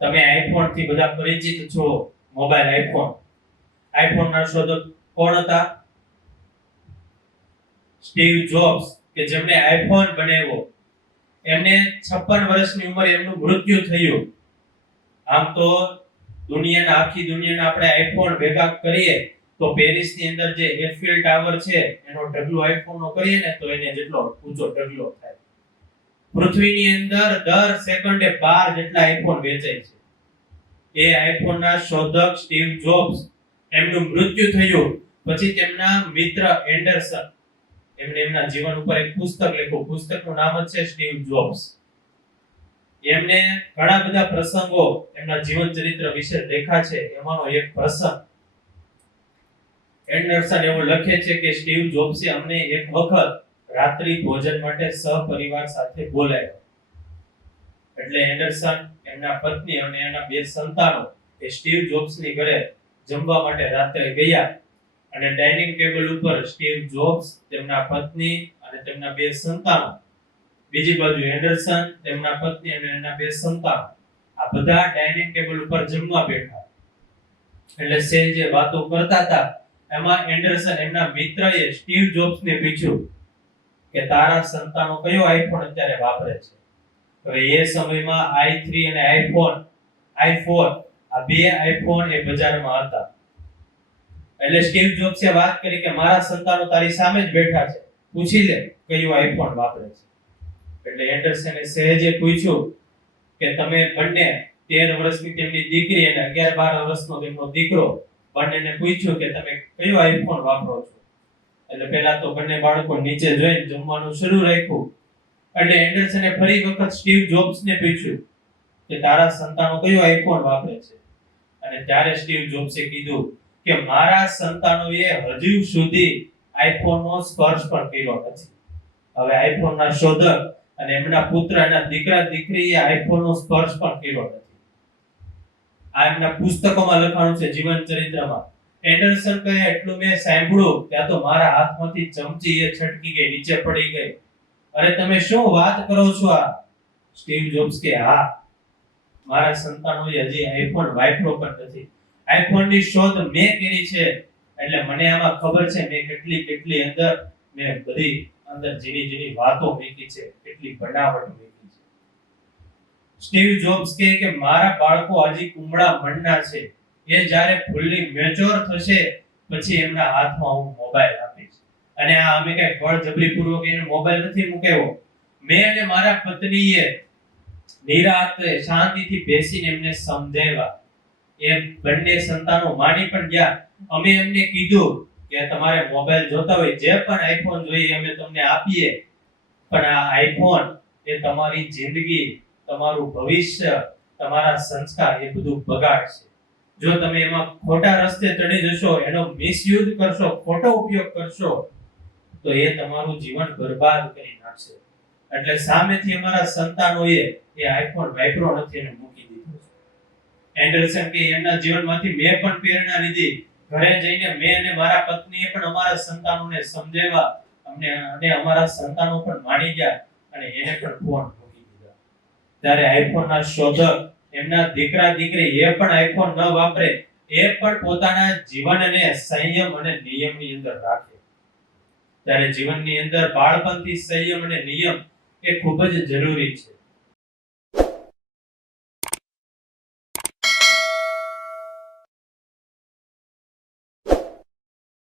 તમે આઈફોન થી બધા પરિચિત છો. મોબાઈલ આઈફોન ના શોધક કોણ હતા? સ્ટીવ જોબ્સ, કે જેમણે આઈફોન બનાવ્યો. એમને 56 વર્ષની ઉંમરે એમનું મૃત્યુ થયું. આમ તો આખી દુનિયાના આપણે આઈફોન ભેગા કરીએ તો પેરિસની અંદર જે એફિલ ટાવર છે એનો ઢગલો આઈફોનનો કરીએ ને તો એને જેટલો ઊંચો ઢગલો થાય. પૃથ્વીની અંદર દર સેકન્ડે 12 જેટલા આઈફોન વેચાય છે. એ આઈફોનના શોધક સ્ટીવ જોબ્સ, એમનું મૃત્યુ થયું પછી તેમના મિત્ર એન્ડરસન, એમણે એમના જીવન ઉપર એક પુસ્તક લખ્યું. પુસ્તકનું નામ છે સ્ટીવ જોબ્સ. એમને ઘણા બધા પ્રસંગો એમના જીવન ચરિત્ર વિશે લખ્યા છે. એમાંનો એક પ્રસંગ એન્ડરસન એવું લખે છે કે સ્ટીવ જોબ્સે અમને એક વખત રાત્રિ ભોજન માટે સહપરિવાર સાથે બોલાવ્યા. એટલે એન્ડરસન, એમના પત્ની અને એના 2 સંતાનો એ સ્ટીવ જોબ્સની ઘરે જમવા માટે રાત્રે ગયા અને ડાઇનિંગ ટેબલ ઉપર સ્ટીવ જોબ્સ, તેમના પત્ની અને તેમના 2 સંતાનો, બીજી બાજુ એન્ડરસન, તેમના પત્ની અને એના 2 સંતાનો, આ બધા ડાઇનિંગ ટેબલ ઉપર જમવા બેઠા. એટલે જે વાતો કરતા હતા એમાં એન્ડરસન એમના મિત્રએ સ્ટીવ જોબ્સને પૂછ્યું કે તારા સંતાનો કયો આઈફોન અત્યારે વાપરે છે? હવે એ સમયમાં i3 અને i4 આ 2 આઈફોન એ બજારમાં હતા. એટલે સ્ટીવ જોબ્સે વાત કરી કે મારા સંતાનો તારી સામે જ બેઠા છે, પૂછી લે કયો આઈફોન વાપરે છે. એટલે એન્ડરસને સહેજે પૂછ્યું કે તમે બંને 13 વર્ષની તેમની દીકરી અને 11-12 વર્ષનો તેમનો દીકરો, બંનેને પૂછ્યું કે તમે કયો આઈફોન વાપરો છો? એટલે પહેલા તો બંને બાળકો નીચે જોઈને જમવાનું શરૂ રાખ્યું. એટલે એન્ડરસને ફરી વખત સ્ટીવ જોબ્સને પૂછ્યું કે તારા સંતાનો કયો આઈફોન વાપરે છે? અને ત્યારે સ્ટીવ જોબ્સે કીધું કે મારા સંતાનોએ હજુ સુધી આઈફોનનો સ્પર્શ પણ કર્યો નથી. હવે આઈફોનના શોધક અને એમના પુત્ર અને દીકરા દીકરીએ આઈફોનનો સ્પર્શ પણ કર્યો નથી. આ એમના પુસ્તકોમાં લખાણું છે, જીવન ચરિત્રમાં. એન્ડરસન કહે એટલું મેં સાંભળ્યું કે આ તો મારા હાથમાંથી ચમચી એ છટકી ગઈ, નીચે પડી ગઈ. અરે તમે શું વાત કરો છો? આ સ્ટીવ જોબ્સ કે હા, મારા સંતાનોએ હજી આઈફોન વાપર્યો પણ નથી. આઈફોનની શોધ મેં કરી છે, એટલે મને આમાં ખબર છે મેં કેટલી અંદર મેં બધી અંદર જીની વાતો મૂકી છે, કેટલી બનાવટ મૂકી છે. સ્ટીવ જોબ્સ કહે કે મારા બાળકો હજી કુમળા મનના છે. એ જ્યારે ફૂલ્લી મેચ્યોર થશે પછી એમના હાથમાં હું મોબાઈલ આપીશ. અને આ અમે કઈ બળજબરીપૂર્વક એને મોબાઈલ નથી મૂકેવો. મેં અને મારા પત્નીએ નિરાતે શાંતિથી બેસીને એમને સમજાવ્યા. એ બંને સંતાનો માની પણ ગયા. અમે એમને કીધું કે તમારે મોબાઈલ જોતા હોય, જે પણ આઈફોન જોઈએ અમે તમને આપીએ, પણ આ આઈફોન એ તમારી જિંદગી, તમારું ભવિષ્ય, તમારા સંસ્કાર એ બધું બગાડશે. જો તમે એમાં ખોટા રસ્તે ચડી જશો, એનો મિસયુઝ કરશો, ખોટો ઉપયોગ કરશો, તો એ તમારું જીવન બરબાદ કરી નાખશે. એટલે સામેથી અમારા સંતાનોએ એ આઈફોન વાપરો નથી અને મૂકી દીધો. એન્ડરસન કે એમના જીવનમાંથી મેં પણ પ્રેરણા લીધી. ઘરે જઈને મેં અને મારા પત્નીએ પણ અમારા સંતાનોને સમજાવ્યા, અને અમારા સંતાનો પણ માની ગયા અને એને પણ ફોન મૂકી દીધા. ત્યારે આઈફોનના શોધક, એમના દીકરા દીકરી એ પણ આઈફોન ન વાપરે, એ પણ પોતાના જીવનને સંયમ અને નિયમની અંદર રાખે. ત્યારે જીવનની અંદર બાળપણથી સંયમ અને નિયમ એ ખૂબ જ જરૂરી છે.